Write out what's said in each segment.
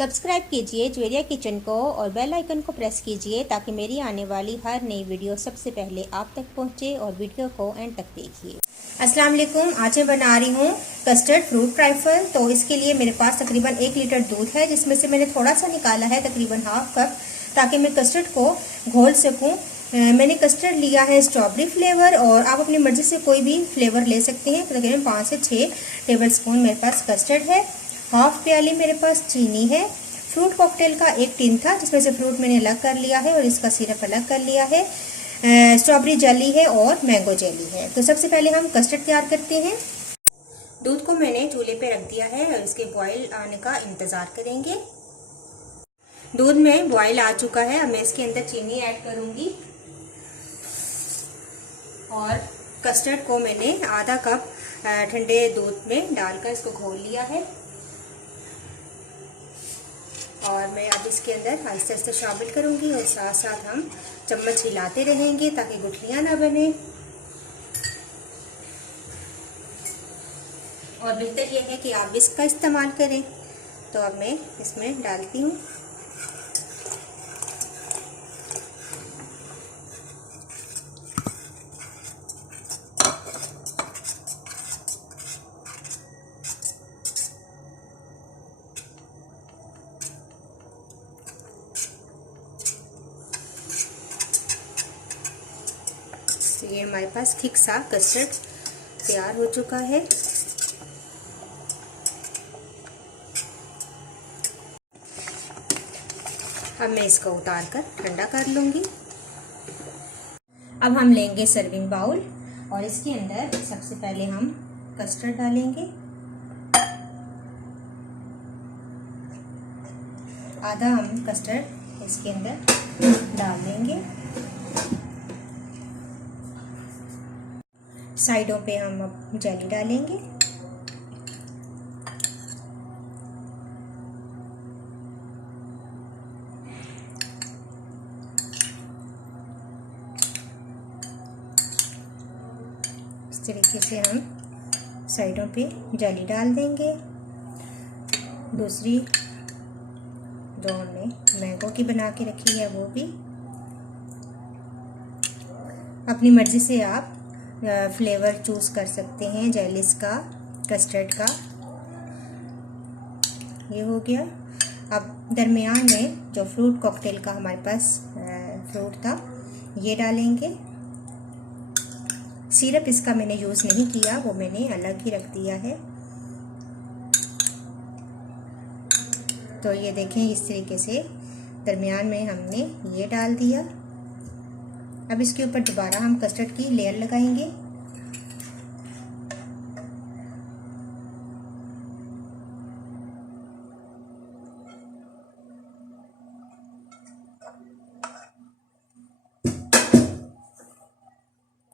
Subscribe कीजिए Javeria kitchen को और बेल आइकन को प्रेस कीजिए ताकि मेरी आने वाली हर नई वीडियो सबसे पहले आप तक पहुंचे और वीडियो को एंड तक देखिए। अस्सलाम वालेकुम। आज मैं बना रही हूं कस्टर्ड फ्रूट ट्राइफल। तो इसके लिए मेरे पास तकरीबन 1 लीटर दूध है, जिसमें से मैंने थोड़ा सा निकाला है, तकरीबन हाफ कप, ताकि मैं कस्टर्ड को घोल सकूं। मैंने कस्टर्ड लिया है स्ट्रॉबेरी फ्लेवर, और आप अपनी मर्जी से कोई भी फ्लेवर ले सकते हैं। तकरीबन 5 से 6 टेबल स्पून मेरे पास कस्टर्ड है। हाफ प्याली मेरे पास चीनी है। फ्रूट कॉकटेल का एक टिन था, जिसमें से फ्रूट मैंने अलग कर लिया है और इसका सिरप अलग कर लिया है। स्ट्रॉबेरी जेली है और मैंगो जेली है। तो सबसे पहले हम कस्टर्ड तैयार करते हैं। दूध को मैंने चूल्हे पे रख दिया है और इसके बॉयल आने का इंतजार करेंगे। दूध में बॉयल आ चुका है। अब मैं इसके अंदर चीनी ऐड करूंगी और कस्टर्ड को मैंने आधा कप ठंडे दूध में डालकर इसको घोल लिया है। और मैं अब इसके अंदर आहिस्ते आहिस्ते शामिल करूंगी और साथ साथ हम चम्मच हिलाते रहेंगे ताकि गुठलियां ना बने। और बेहतर यह है कि आप विस्क का इस्तेमाल करें। तो अब मैं इसमें डालती हूँ। ये हमारे पास थिक सा कस्टर्ड तैयार हो चुका है। अब मैं इसको उतार कर ठंडा कर लूंगी। अब हम लेंगे सर्विंग बाउल और इसके अंदर सबसे पहले हम कस्टर्ड डालेंगे। आधा हम कस्टर्ड इसके अंदर डाल देंगे। साइडों पे हम अब जेली डालेंगे। इस तरीके से हम साइडों पे जेली डाल देंगे। दूसरी जो हमने मैंगो की बना के रखी है वो भी। अपनी मर्जी से आप फ्लेवर चूज कर सकते हैं, जेलीस का, कस्टर्ड का। ये हो गया। अब दरमियान में जो फ्रूट कॉकटेल का हमारे पास फ्रूट था ये डालेंगे। सिरप इसका मैंने यूज़ नहीं किया, वो मैंने अलग ही रख दिया है। तो ये देखें, इस तरीके से दरमियान में हमने ये डाल दिया। अब इसके ऊपर दोबारा हम कस्टर्ड की लेयर लगाएंगे।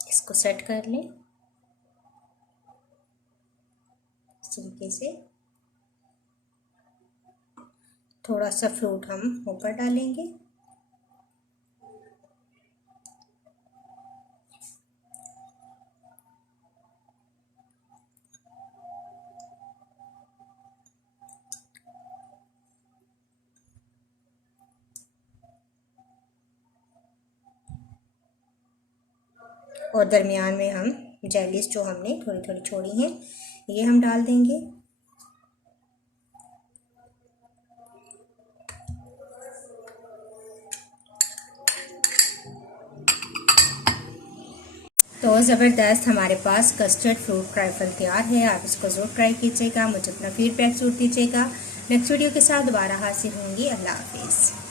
इसको सेट कर लें इस तरीके से। थोड़ा सा फ्रूट हम ऊपर डालेंगे। और दरमियान में हम जेलीस जो हमने थोड़ी थोड़ी छोड़ी हैं ये हम डाल देंगे। तो ज़बरदस्त हमारे पास कस्टर्ड फ्रूट ट्राइफल तैयार है। आप इसको ज़रूर ट्राई कीजिएगा। मुझे अपना फीडबैक ज़रूर दीजिएगा। नेक्स्ट वीडियो के साथ दोबारा हाजिर होंगी। अल्लाह हाफिज़।